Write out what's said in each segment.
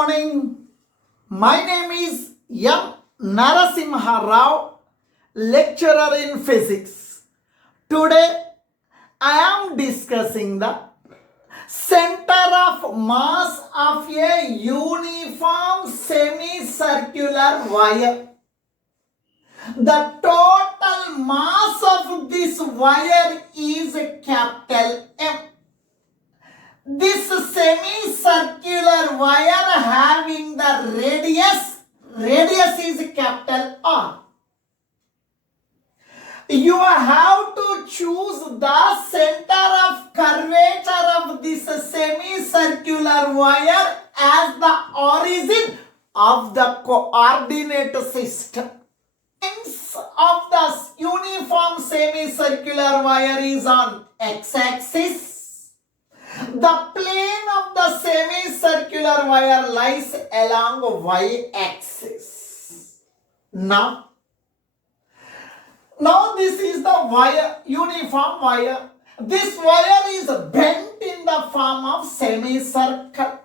Morning. My name is M.Narasimharao, lecturer in physics. Today I am discussing the center of mass of a uniform semicircular wire. The total mass of this wire is capital M. This semicircular wire having the radius is capital R. You have to choose the center of curvature of this semicircular wire as the origin of the coordinate system. Of the uniform semicircular wire is on x-axis. The plane of the semicircular wire lies along y-axis. Now this is the wire, uniform wire. This wire is bent in the form of semicircle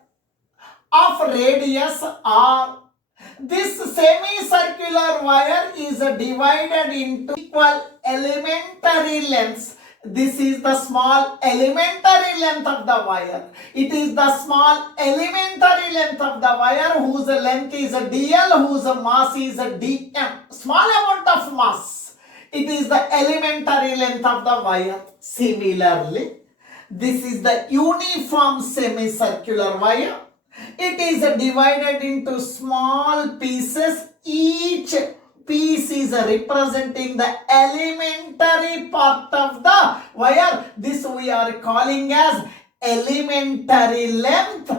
of radius r. This semicircular wire is divided into equal elementary lengths. This is the small elementary length of the wire. It is the small elementary length of the wire whose length is dl, whose mass is dm. Small amount of mass. It is the elementary length of the wire. Similarly, this is the uniform semicircular wire. It is divided into small pieces. Each piece is representing the elementary part of the wire. This we are calling as elementary length.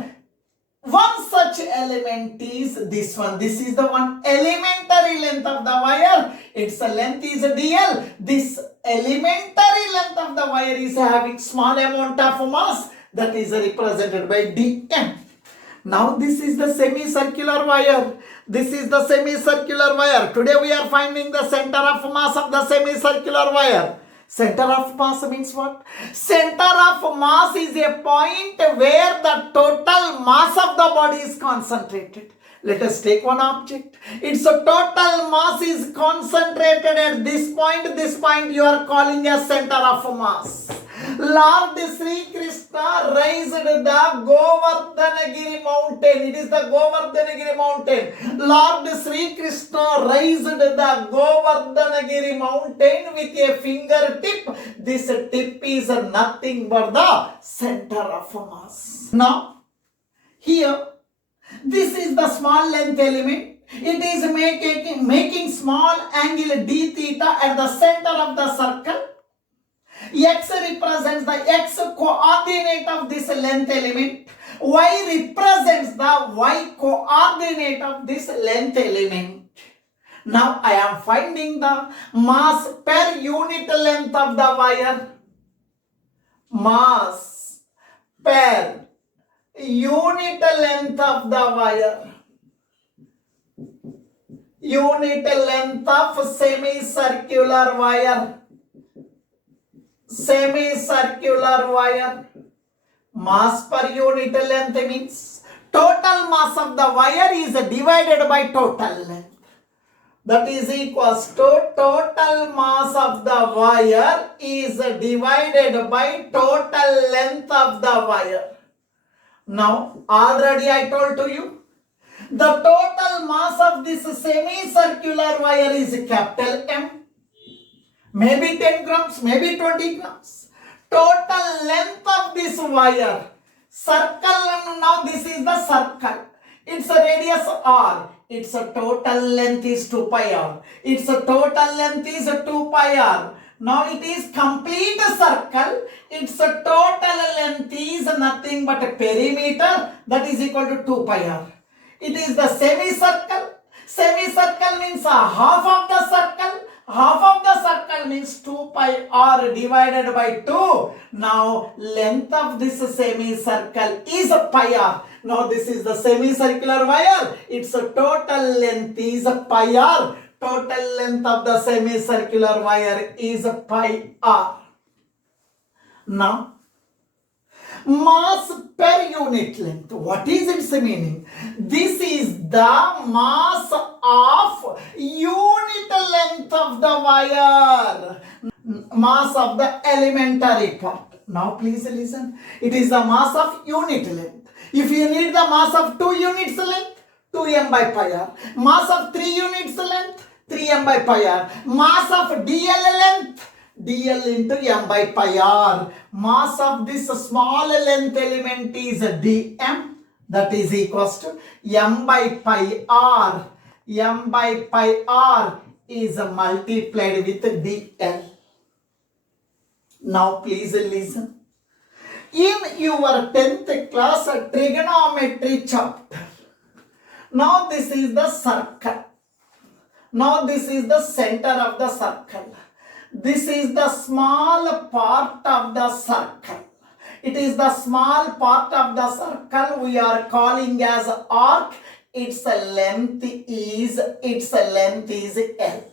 One such element is this one. This is the one elementary length of the wire. Its length is dl. This elementary length of the wire is having small amount of mass, that is represented by dm. Now this is the semicircular wire. This is the semicircular wire. Today we are finding the center of mass of the semicircular wire. Center of mass means what? Center of mass is a point where the total mass of the body is concentrated. Let us take one object. Its total mass is concentrated at this point. This point you are calling as center of mass. Lord Sri Krishna raised the Govardhanagiri mountain. It is the Govardhanagiri mountain. Lord Sri Krishna raised the Govardhanagiri mountain with a fingertip. This tip is nothing but the center of mass. Now, here, this is the small length element. It is making small angle d theta at the center of the circle. X represents the x coordinate of this length element. Y represents the y coordinate of this length element. Now I am finding the mass per unit length of the wire. Mass per unit length of the wire. Unit length of semicircular wire. Semicircular wire. Mass per unit length means total mass of the wire is divided by total length. That is equals to total mass of the wire is divided by total length of the wire. Now, already I told to you, the total mass of this semicircular wire is capital M. Maybe 10 grams, maybe 20 grams. Total length of this wire. Circle, now this is the circle. Its radius r. Its total length is 2 pi r. Its total length is 2 pi r. Now it is complete circle. Its total length is nothing but a perimeter, that is equal to 2 pi r. It is the semicircle. Semicircle means half of the circle. Half of the circle means 2 pi r divided by 2. Now length of this semicircle is pi r. Now this is the semicircular wire. Its total length is pi r. Total length of the semicircular wire is pi r. Now Mass per unit length. What is its meaning? This is the mass of unit length of the wire. Mass of the elementary part. Now please listen. It is the mass of unit length. If you need the mass of 2 units length, 2m by pi r. Mass of 3 units length, 3m by pi r. Mass of dl length, dl into m by pi r. Mass of this small length element is dm, that is equals to m by pi r. M by pi r is multiplied with dl. Now please listen. In your 10th class trigonometry chapter, now this is the circle. Now this is the center of the circle. This is the small part of the circle. It is the small part of the circle we are calling as arc. Its length is L.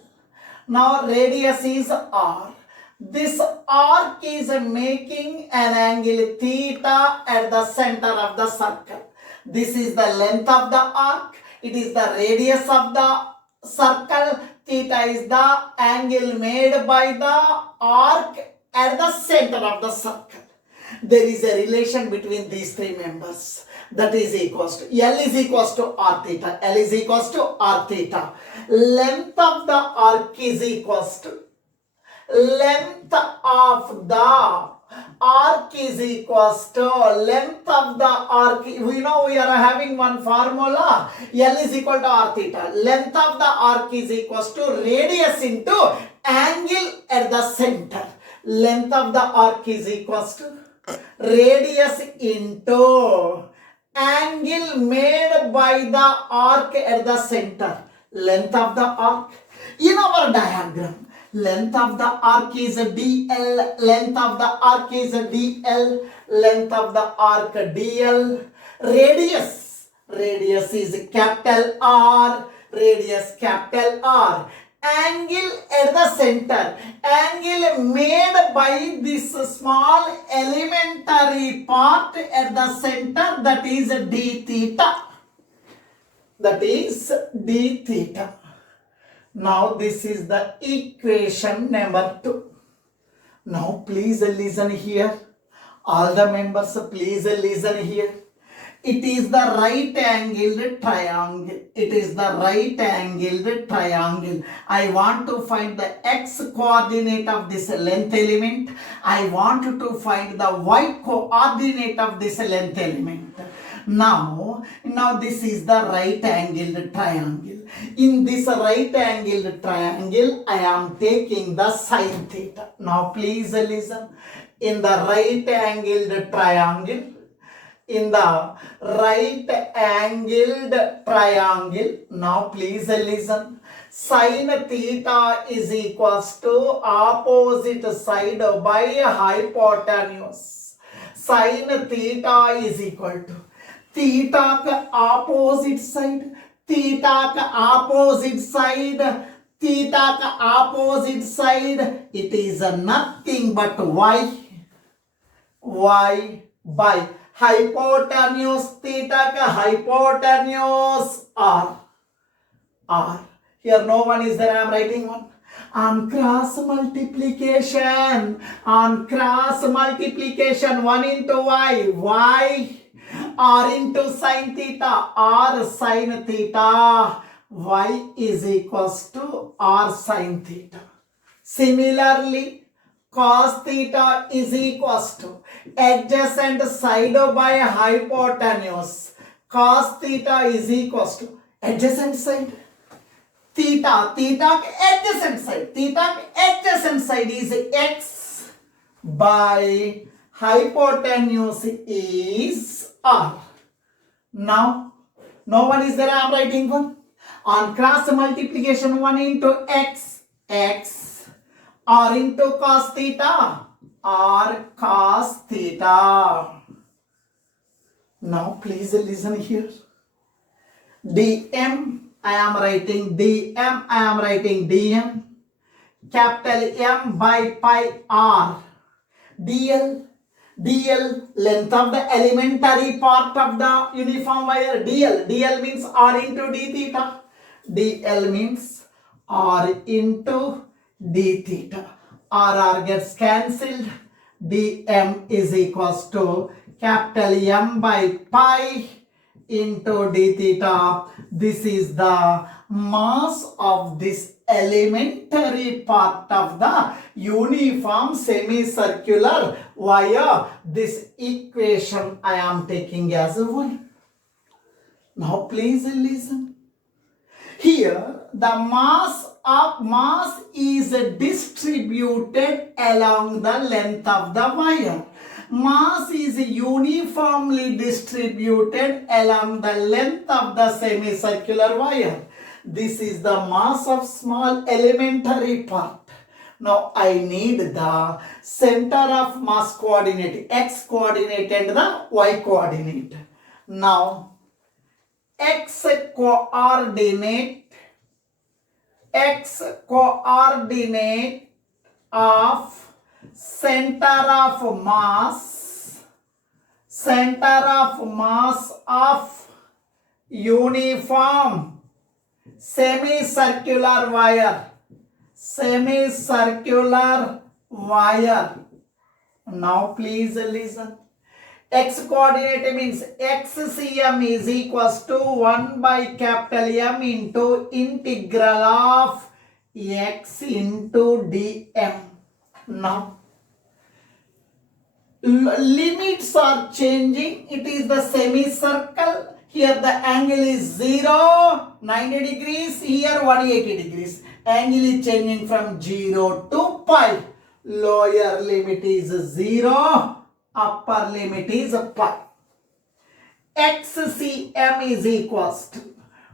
Now radius is r. This arc is making an angle theta at the center of the circle. This is the length of the arc. It is the radius of the circle. Theta is the angle made by the arc at the center of the circle. There is a relation between these three members. That is equals to L is equals to r theta. L is equals to r theta. Length of the arc is equals to length of the arc is equals to length of the arc. We know we are having one formula. L is equal to r theta. Length of the arc is equals to radius into angle at the center. Length of the arc is equals to radius into angle made by the arc at the center. Length of the arc. In our diagram, length of the arc is dl, length of the arc is dl, length of the arc dl, radius is capital R, radius capital R, angle at the center, angle made by this small elementary part at the center, that is d theta, that is d theta. Now this is the equation number 2. Now please listen here. All the members please listen here. It is the right angled triangle. It is the right angled triangle. I want to find the x coordinate of this length element. I want to find the y coordinate of this length element. Now this is the right angled triangle. In this right angled triangle, I am taking the sine theta. Now please listen. In the right angled triangle, now please listen. Sine theta is equals to opposite side by hypotenuse. Sine theta is equal to theta ka opposite side, theta ka opposite side, theta ka opposite side. It is nothing but y by hypotenuse, theta ka hypotenuse r. Here no one is there, I am writing one. On cross multiplication, 1 into y, r into sine theta, r sine theta, y is equals to r sine theta. Similarly, cos theta is equals to adjacent side by hypotenuse. Cos theta is equals to adjacent side. Theta adjacent side is x by hypotenuse is r. Now, no one is there, I am writing one. On cross multiplication, 1 into x, r into cos theta, r cos theta. Now, please listen here. dm, I am writing dm, capital M by pi r, dl, DL, length of the elementary part of the uniform wire. DL means R into d theta. DL means R into d theta. R gets cancelled. dm is equals to capital M by pi into d theta. This is the mass of this elementary part of the uniform semicircular wire. This equation I am taking as a 1. Now please listen. Here the mass is distributed along the length of the wire. Mass is uniformly distributed along the length of the semicircular wire. This is the mass of small elementary part. Now I need the center of mass coordinate, x coordinate and the y coordinate. Now x coordinate of center of mass of uniform semicircular wire. Now please listen. X coordinate means xcm is equals to 1 by capital M into integral of x into dm. Now limits are changing. It is the semicircle. Here the angle is 0, 90 degrees. Here 180 degrees. Angle is changing from 0 to pi. Lower limit is 0. Upper limit is pi. XCM is equals to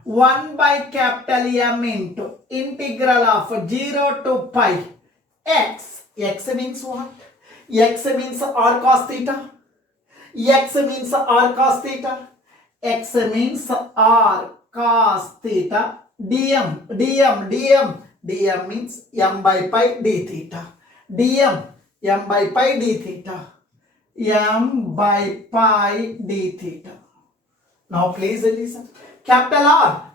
1 by capital M into integral of 0 to pi. X means what? X means r cos theta. X means r cos theta. X means r cos theta. dm means m by pi d theta. M by pi d theta. M by pi d theta. Now please listen. Capital R,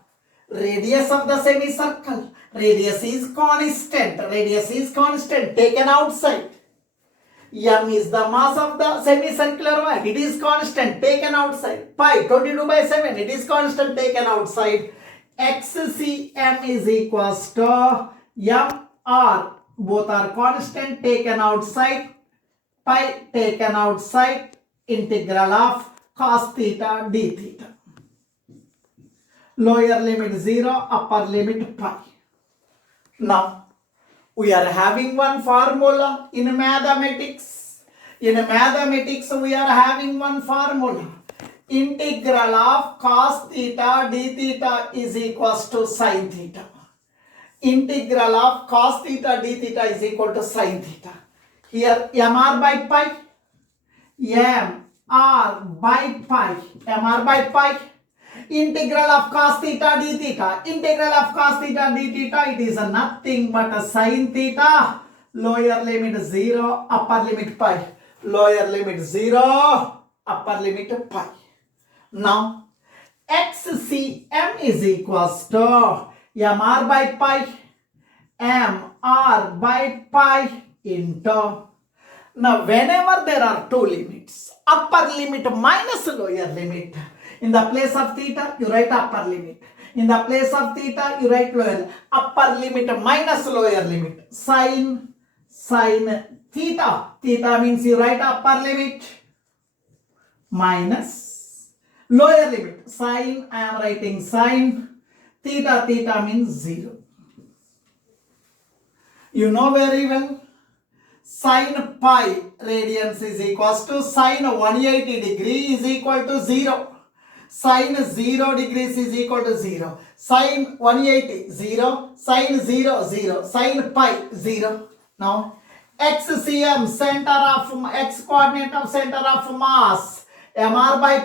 radius of the semicircle. Radius is constant. Taken outside. M is the mass of the semicircular wire. It is constant. Taken outside. Pi 22 by 7. It is constant. Taken outside. XCM is equals to MR. Both are constant. Taken outside. Pi taken outside. Integral of cos theta d theta. Lower limit 0. Upper limit pi. Now we are having one formula in mathematics. In mathematics, we are having one formula. Integral of cos theta d theta is equals to sin theta. Integral of cos theta d theta is equal to sin theta. Here mr by pi. mr by pi. Integral of cos theta d theta. Integral of cos theta d theta, it is nothing but a sin theta. Lower limit 0, upper limit pi. Lower limit 0, upper limit pi. Now XCM is equals to mr by pi. mr by pi into. Now whenever there are two limits, upper limit minus lower limit. In the place of theta, you write upper limit. In the place of theta, you write lower. Upper limit minus lower limit. Sin theta. Theta means you write upper limit minus lower limit. Sin, I am writing sin. Theta means 0. You know very well. Sin pi radians is equals to sin 180 degree is equal to 0. Sin 0 degrees is equal to 0. Sin 180, 0. Sin 0, 0. Sin pi, 0. Now, XCM, center of, X coordinate of center of mass, mr by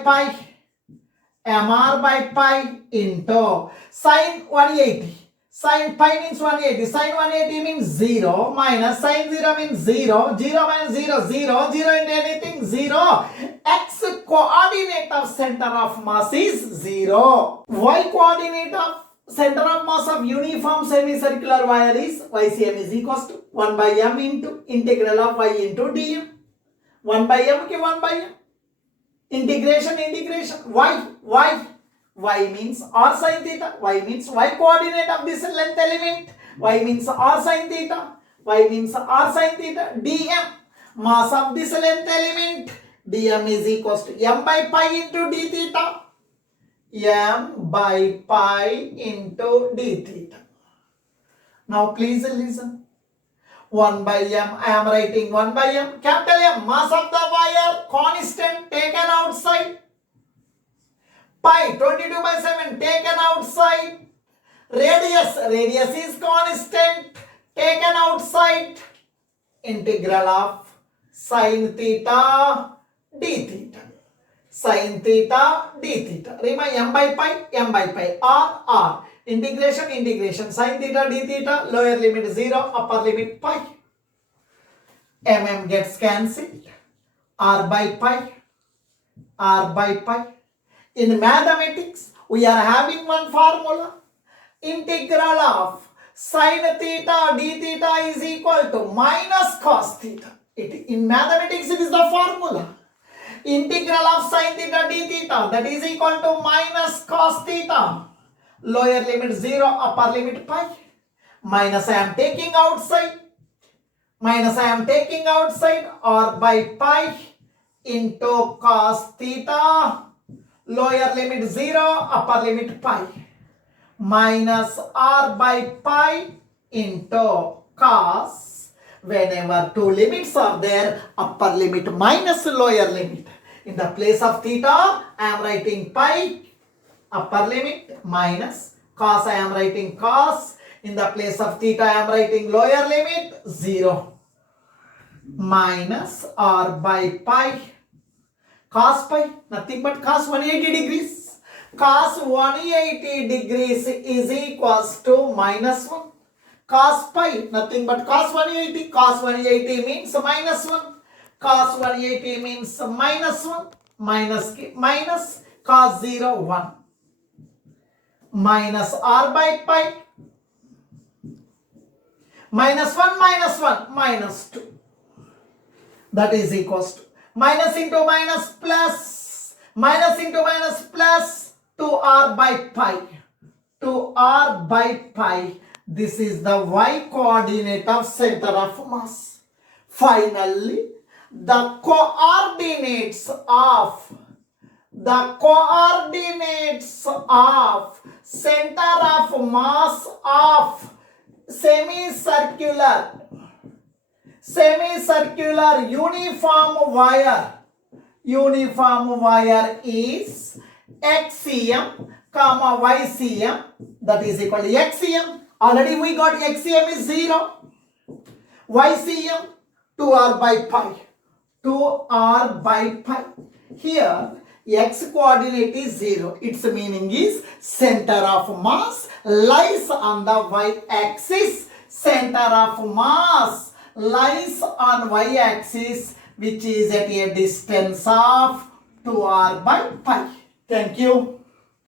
pi into sin 180. Sin pi means 180. Sin 180 means 0 minus sin 0 means 0. 0 minus 0, 0. 0 into anything, 0. X coordinate of center of mass is 0. Y coordinate of center of mass of uniform semicircular wire is YCM is equals to 1 by m into integral of y into dm. 1 by m ke 1 by m. Integration. Y means r sin theta. Y means y coordinate of this length element. Y means r sin theta. Y means r sin theta. dm. Mass of this length element. dm is equals to m by pi into d theta. M by pi into d theta. Now please listen. 1 by m, I am writing 1 by m. Capital M, mass of the wire, constant, taken outside. Pi, 22 by 7, taken outside. Radius is constant, taken outside. Integral of sin theta, d theta. Sin theta, d theta. Remember m by pi, r. Integration, sin theta, d theta, lower limit 0, upper limit pi. Gets cancelled. R by pi. In mathematics, we are having one formula. Integral of sin theta, d theta is equal to minus cos theta. In mathematics, it is the formula. Integral of sin theta, d theta, that is equal to minus cos theta. Lower limit 0, upper limit pi. Minus I am taking outside. R by pi into cos theta. Lower limit 0, upper limit pi. Minus r by pi into cos. Whenever two limits are there, upper limit minus lower limit. In the place of theta, I am writing pi. Upper limit minus cos, I am writing cos. In the place of theta, I am writing lower limit 0 minus r by pi. Cos pi, nothing but cos 180 degrees. Cos 180 degrees is equals to minus 1. Cos pi, nothing but cos 180. Cos 180 means minus 1. Cos 180 means minus 1. Minus cos 0, 1. Minus r by pi. Minus 1, minus 2. That is equals to minus into minus plus. Minus into minus plus 2r by pi. 2r by pi. This is the y coordinate of center of mass. Finally, the coordinates of center of mass of semicircular uniform wire is XCM, YCM, that is equal to XCM. Already we got XCM is 0. YCM 2r by pi. Here x coordinate is 0. Its meaning is center of mass lies on the y-axis. Center of mass lies on y-axis, which is at a distance of 2r by pi. Thank you.